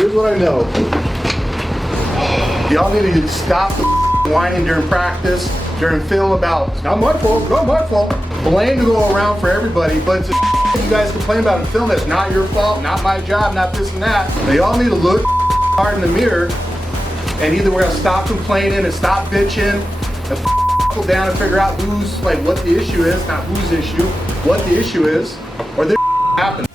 Here's what I know. Y'all need to stop the whining during practice, during film about, it's not my fault, not my fault. Blame to go around for everybody, but it's you guys complain about in film that's not your fault, not my job, not this and that. They all need to look hard in the mirror, and either we're gonna stop complaining and stop bitching and buckle down and figure out who's, like, what the issue is, not whose issue, what the issue is, or this happens.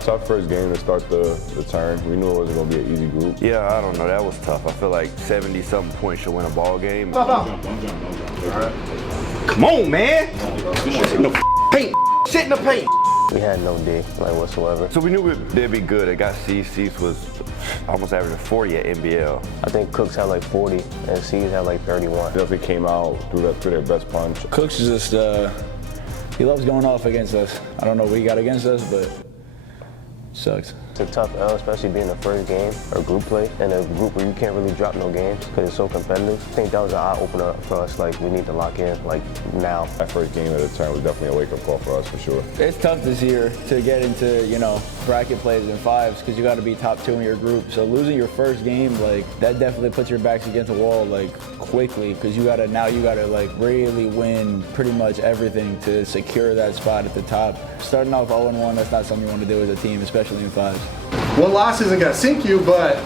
Tough first game to start the turn. We knew it wasn't going to be an easy group. Yeah, I don't know. That was tough. I feel like 70-something points should win a ball game. All right. Come on, man. Sit in the paint. Sit in the paint. We had no D, like, whatsoever. So we knew they'd be good. It got Cease was almost averaging 40 at NBL. I think Cooks had like 40 and C's had like 31. Definitely came out through their best punch. Cooks is just, he loves going off against us. I don't know what he got against us, but sucks. It's a tough L, especially being the first game or group play in a group where you can't really drop no games because it's so competitive. I think that was an eye-opener for us. Like, we need to lock in, like, now. That first game of the turn was definitely a wake-up call for us, for sure. It's tough this year to get into, you know, bracket plays and fives because you got to be top 2 in your group. So losing your first game, like, that definitely puts your backs against the wall, like, quickly because you got to like, really win pretty much everything to secure that spot at the top. Starting off 0-1, that's not something you want to do as a team, especially in fives. One loss isn't gonna sink you, but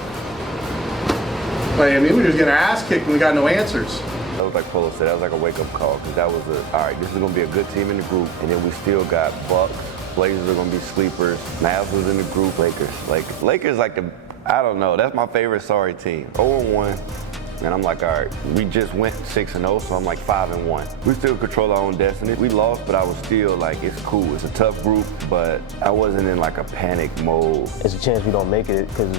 like, I mean, we're just getting our ass kicked and we got no answers. That was like Polo said, that was like a wake-up call because that was all right, this is going to be a good team in the group, and then we still got Bucks, Blazers are going to be sleepers, Mavs was in the group, Lakers, like I don't know, that's my favorite sorry team. 0-1. And I'm like, all right, we just went 6-0, so I'm like 5-1. We still control our own destiny. We lost, but I was still like, it's cool. It's a tough group, but I wasn't in like a panic mode. It's a chance we don't make it because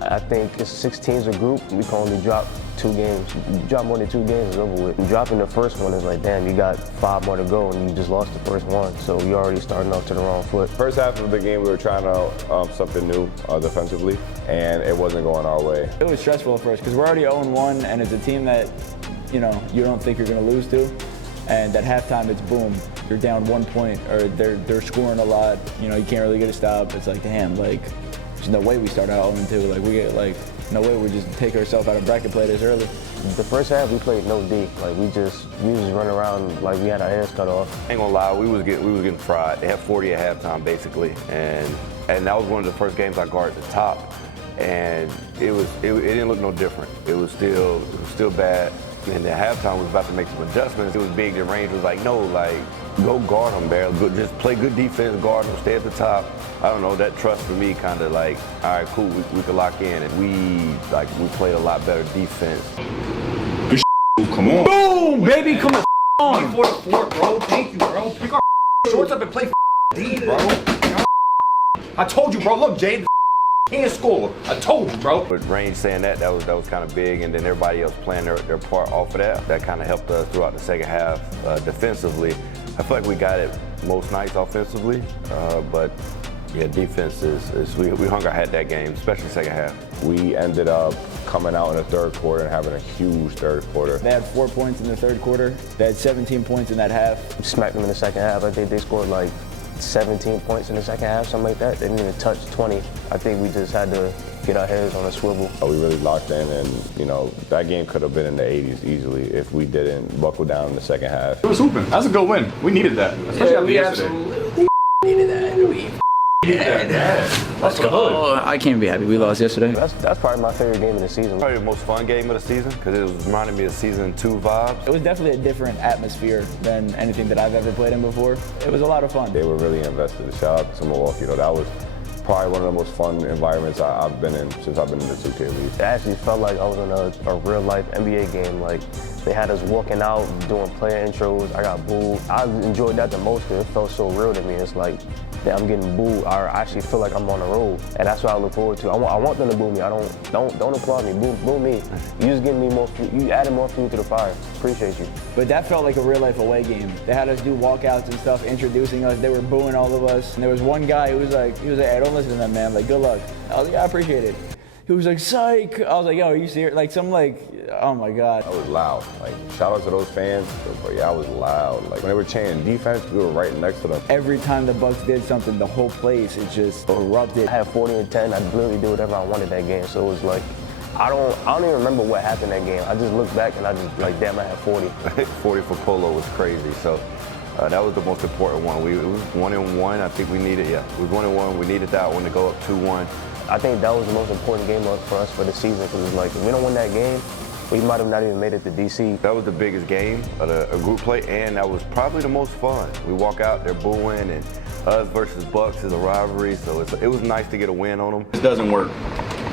I think it's 6 teams a group. We can only drop 2 games. You drop more than 2 games, it's over with. And dropping the first one is like, damn, you got 5 more to go and you just lost the first one. So you're already starting off to the wrong foot. First half of the game, we were trying out something new defensively, and it wasn't going our way. It was stressful at first because we're already 0-1 and it's a team that, you know, you don't think you're going to lose to. And at halftime, it's boom, you're down 1 point or they're scoring a lot. You know, you can't really get a stop. It's like, damn, like, there's no way we start out 0-2. Like, we get, like, no way we just take ourselves out of bracket play this early. The first half, we played no D. Like, we just run around like we had our hands cut off. I ain't gonna lie, we was getting fried. They had 40 at halftime, basically. And that was one of the first games I guarded the top. And it didn't look no different. It was still bad. And at halftime, we was about to make some adjustments. It was big. The range was like, no, like, go guard them, Bear. Just play good defense, guard them, stay at the top. I don't know, that trust for me kind of like, all right, cool, we could lock in. And we played a lot better defense. Good come on. Boom, baby, come on. 4-4, bro. Thank you, bro. Pick our shorts up and play D, bro. I told you, bro. Look, Jay, can't score. I told you, bro. But Range saying that was kind of big, and then everybody else playing their part off of that. That kind of helped us throughout the second half defensively. I feel like we got it most nights offensively, but yeah, defense we hung our head that game, especially second half. We ended up coming out in the third quarter and having a huge third quarter. They had 4 points in the third quarter. They had 17 points in that half. We smacked them in the second half. I think they scored like 17 points in the second half, something like that. They didn't even touch 20. I think we just had to get our heads on a swivel. We really locked in, and you know, that game could have been in the 80s easily if we didn't buckle down in the second half. It was hooping. That's a good win. We needed that, especially after yesterday. Needed that. We Let's go. Oh, I can't be happy we lost yesterday. That's probably my favorite game of the season. Probably the most fun game of the season because it was reminding me of season 2 vibes. It was definitely a different atmosphere than anything that I've ever played in before. It was a lot of fun. They were really invested. Shout out to Milwaukee. That was probably one of the most fun environments I've been in since I've been in the 2K League. It actually felt like I was in a real life NBA game. Like, they had us walking out, doing player intros. I got booed. I enjoyed that the most because it felt so real to me. It's like, that I'm getting booed. I actually feel like I'm on the road, and that's what I look forward to. I want them to boo me. Don't applaud me. Boo me. You just give me more. You added more fuel to the fire. Appreciate you. But that felt like a real life away game. They had us do walkouts and stuff, introducing us. They were booing all of us. And there was one guy who was like, hey, don't listen to that man. Like, good luck. I was like, I appreciate it. He was like, psych. I was like, yo, are you serious? Like, oh my God. I was loud. Like, shout out to those fans. But yeah, I was loud. Like, when they were chanting defense, we were right next to them. Every time the Bucks did something, the whole place, it just erupted. I had 40 and 10. I literally do whatever I wanted that game. So it was like, I don't even remember what happened that game. I just look back and I just like, damn, I had 40. 40 for Polo was crazy. So that was the most important one. It was 1-1. I think we needed, it was 1-1. We needed that one to go up 2-1. I think that was the most important game for us for the season because it's like, if we don't win that game, we might have not even made it to DC. That was the biggest game of a group play, and that was probably the most fun. We walk out, they're booing, and us versus Bucks is a rivalry, so it was nice to get a win on them. This doesn't work.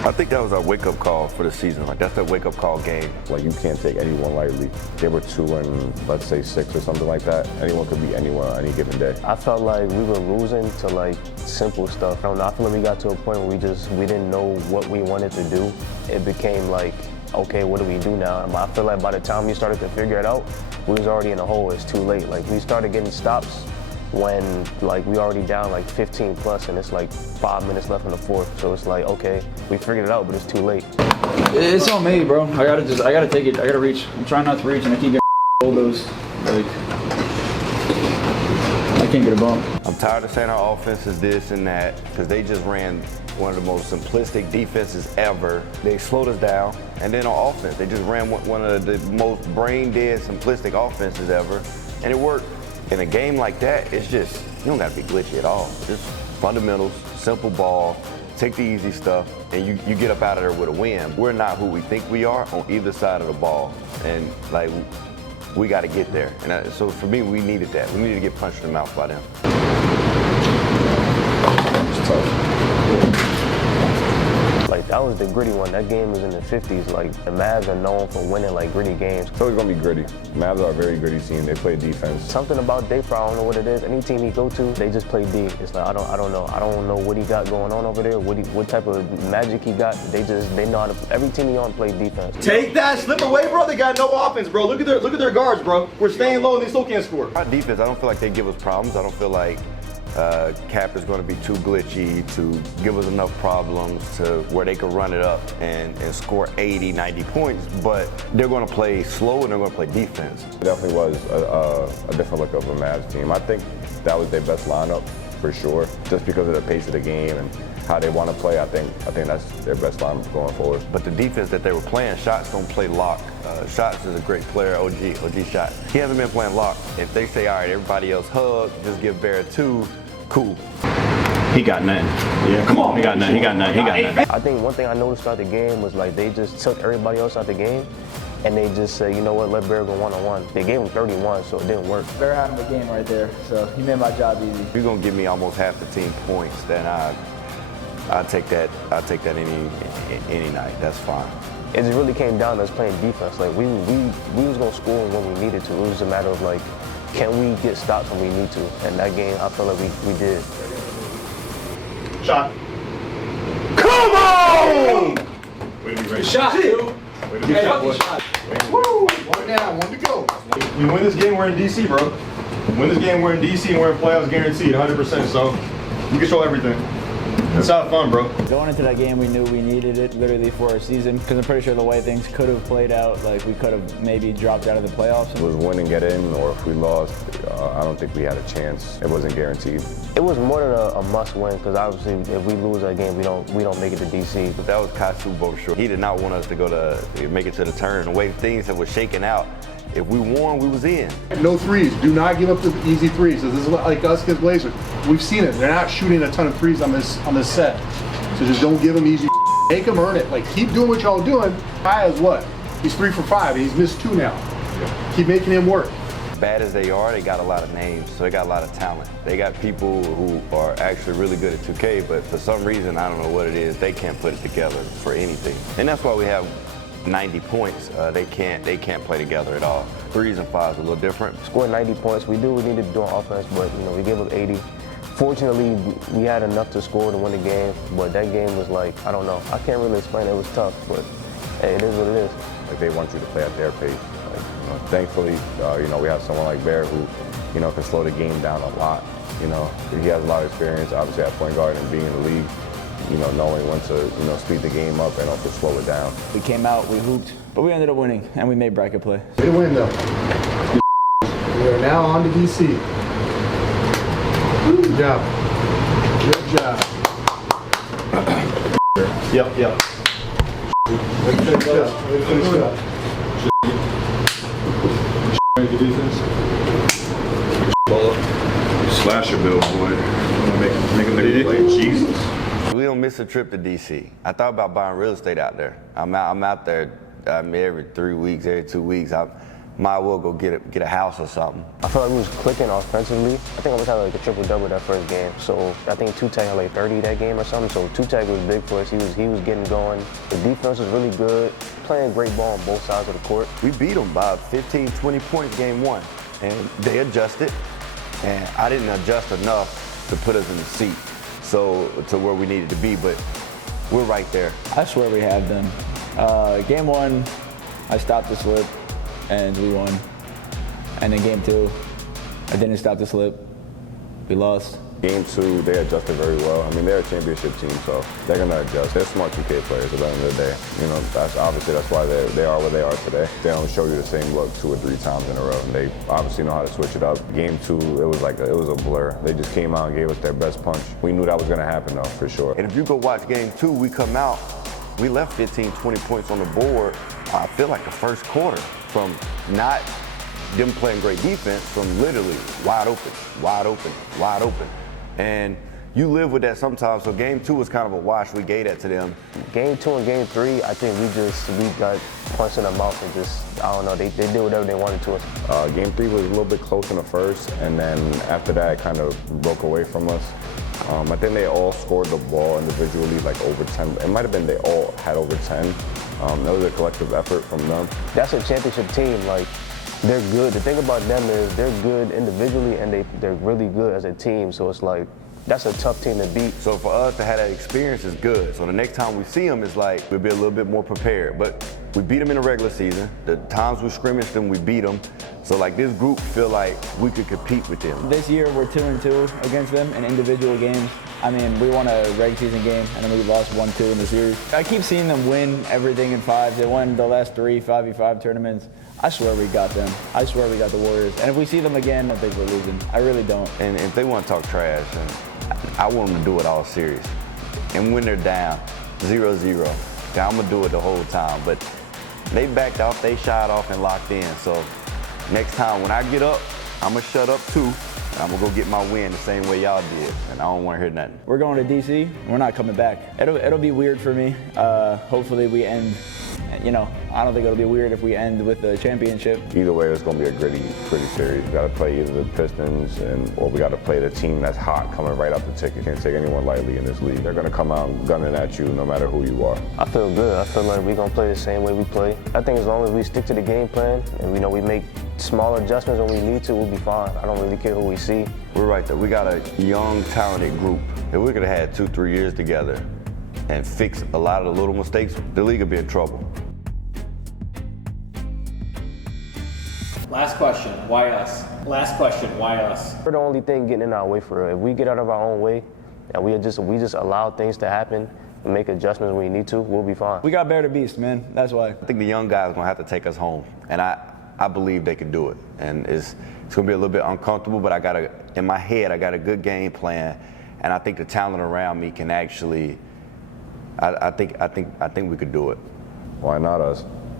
I think that was our wake-up call for the season. Like, that's that wake-up call game. Like, you can't take anyone lightly. They were 2 and, let's say, 6 or something like that. Anyone could beat anyone on any given day. I felt like we were losing to like simple stuff. I don't know, I feel like we got to a point where we didn't know what we wanted to do. It became like, okay, what do we do now? And I feel like by the time we started to figure it out, we was already in a hole. It's too late. Like, we started getting stops when like we already down like 15 plus and it's like 5 minutes left in the fourth. So it's like, okay, we figured it out, but it's too late. It's on me, bro. I gotta take it. I gotta reach. I'm trying not to reach and I keep getting those. Like, I can't get a bump. I'm tired of saying our offense is this and that because they just ran one of the most simplistic defenses ever. They slowed us down. And then on offense, they just ran one of the most brain-dead, simplistic offenses ever. And it worked. In a game like that, it's just, you don't gotta be glitchy at all. Just fundamentals, simple ball, take the easy stuff, and you get up out of there with a win. We're not who we think we are on either side of the ball. And like, we gotta get there. And so for me, we needed that. We needed to get punched in the mouth by them. It's tough. Like, that was the gritty one. That game was in the 50s. Like, the Mavs are known for winning like gritty games. It's always gonna be gritty. Mavs are a very gritty team. They play defense. Something about Dayfry, I don't know what it is. Any team he go to, they just play D. It's like, I don't know. I don't know what he got going on over there, what type of magic he got. They know how to, every team he on play defense. Take that, slip away, bro. They got no offense, bro. Look at their guards, bro. We're staying low and they still can't score. Our defense, I don't feel like they give us problems. I don't feel like Cap is going to be too glitchy to give us enough problems to where they could run it up and score 80, 90 points, but they're going to play slow and they're going to play defense. It definitely was a different look of a Mavs team. I think that was their best lineup for sure, just because of the pace of the game and how they want to play. I think that's their best lineup going forward. But the defense that they were playing, Shots don't play lock. Shots is a great player, OG Shot. He hasn't been playing lock. If they say, all right, everybody else hug, just give Bear 2, cool. He got nothing. Yeah, come on. He got nothing. I think one thing I noticed throughout the game was like they just took everybody else out the game and they just said, you know what, let Bear go one-on-one. They gave him 31, so it didn't work. Bear had him a game right there, so he made my job easy. If you're gonna give me almost half the team points, then I'll take that any night. That's fine. It just really came down to us playing defense. Like we was gonna score when we needed to. It was a matter of like, can we get stops when we need to? And that game, I feel like we did. Shot. Come on! Good shot, dude. Hey, shot. Woo! 1 down, 1 to go. We win this game, we're in DC, bro. Win this game, we're in DC, and we're in playoffs guaranteed, 100%. So we control everything. It's not fun, bro. Going into that game, we knew we needed it literally for our season because I'm pretty sure the way things could have played out, like we could have maybe dropped out of the playoffs. It was win and get in, or if we lost, I don't think we had a chance. It wasn't guaranteed. It was more than a must win because obviously if we lose that game, we don't make it to DC. But that was Katsu for sure. He did not want us to make it to the turn. The way things that were shaking out, If we won, we was in. No threes. Do not give up the easy threes. So this is like us against Blazers. We've seen it. They're not shooting a ton of threes on this set. So just don't give them easy. Make them earn it. Like, keep doing what y'all doing. Kai is what? He's 3 for 5. And he's missed 2 now. Keep making him work. Bad as they are, they got a lot of names, so they got a lot of talent. They got people who are actually really good at 2K, but for some reason, I don't know what it is, they can't put it together for anything. And that's why we have 90 points. They can't play together at all. 3s and 5s a little different. Scored 90 points. We do what we needed to do on offense, but we gave up 80. Fortunately, we had enough to score to win the game, but that game was like, I don't know. I can't really explain it. It was tough, but hey, it is what it is. Like, they want you to play at their pace. Thankfully, we have someone like Bear who, can slow the game down a lot. He has a lot of experience, obviously, at point guard and being in the league, knowing when to, speed the game up and also slow it down. We came out, we hooped, but we ended up winning, and we made bracket play. Way to win, though. We are now on to DC. Good job. Good job. Yep. Let's finish it up. Make the defense. Slash your bill, boy. Make a nigga play. Jesus. We don't miss a trip to DC. I thought about buying real estate out there. I'm out there every 3 weeks, every 2 weeks. I might as well go get a house or something. I felt like we was clicking offensively. I think I was having like a triple-double that first game. So I think tutak had like 30 that game or something. So tutak was big for us. He was getting going. The defense was really good. Playing great ball on both sides of the court. We beat them by 15, 20 points game 1, and they adjusted, and I didn't adjust enough to put us in the seat, so to where we needed to be, but we're right there. I swear we have them. Game 1, I stopped the slip, and we won. And then game 2, I didn't stop the slip, we lost. Game 2, they adjusted very well. They're a championship team, so they're going to adjust. They're smart 2K players at the end of the day. That's why they are where they are today. They don't show you the same look 2 or 3 times in a row. And they obviously know how to switch it up. Game 2, it was a blur. They just came out and gave us their best punch. We knew that was going to happen, though, for sure. And if you go watch game 2, we come out, we left 15, 20 points on the board, I feel like the first quarter, from not them playing great defense, from literally wide open, wide open, wide open. And you live with that sometimes, so game 2 was kind of a wash. We gave that to them. Game 2 and game 3, I think we got punched in the mouth and just, I don't know, they did whatever they wanted to us. Game 3 was a little bit close in the first, and then after that, it kind of broke away from us. I think they all scored the ball individually, like over 10. It might have been they all had over 10. That was a collective effort from them. That's a championship team. Like, they're good. The thing about them is they're good individually and they're really good as a team. So it's like, that's a tough team to beat. So for us to have that experience is good. So the next time we see them, it's like we'll be a little bit more prepared. But we beat them in the regular season. The times we scrimmaged them, we beat them. So like this group feel like we could compete with them. This year we're 2-2 against them in individual games. We won a regular season game and then we lost 1-2 in the series. I keep seeing them win everything in 5s. They won the last 3 5v5 tournaments. I swear we got them. I swear we got the Warriors. And if we see them again, I think we're losing. I really don't. And if they want to talk trash, I want them to do it all serious. And when they're down, 0-0, I'm going to do it the whole time. But they backed off, they shot off and locked in. So next time when I get up, I'm going to shut up too. I'm going to go get my win the same way y'all did. And I don't want to hear nothing. We're going to DC. We're not coming back. It'll be weird for me. Hopefully we end. I don't think it'll be weird if we end with the championship. Either way, it's going to be a pretty series. We got to play either the Pistons or we got to play the team that's hot coming right out the ticket. Can't take anyone lightly in this league. They're going to come out gunning at you no matter who you are. I feel good. I feel like we're going to play the same way we play. I think as long as we stick to the game plan and we make small adjustments when we need to, we'll be fine. I don't really care who we see. We're right there. We got a young, talented group. If we could have had 2-3 years together and fix a lot of the little mistakes, the league would be in trouble. Last question, why us? Last question, why us? We're the only thing getting in our way for real. If we get out of our own way and we just allow things to happen and make adjustments when we need to, we'll be fine. We got beardabeast, man. That's why. I think the young guys are going to have to take us home. And I believe they can do it. And it's going to be a little bit uncomfortable, but in my head, I got a good game plan. And I think the talent around me can actually, I think we could do it. Why not us?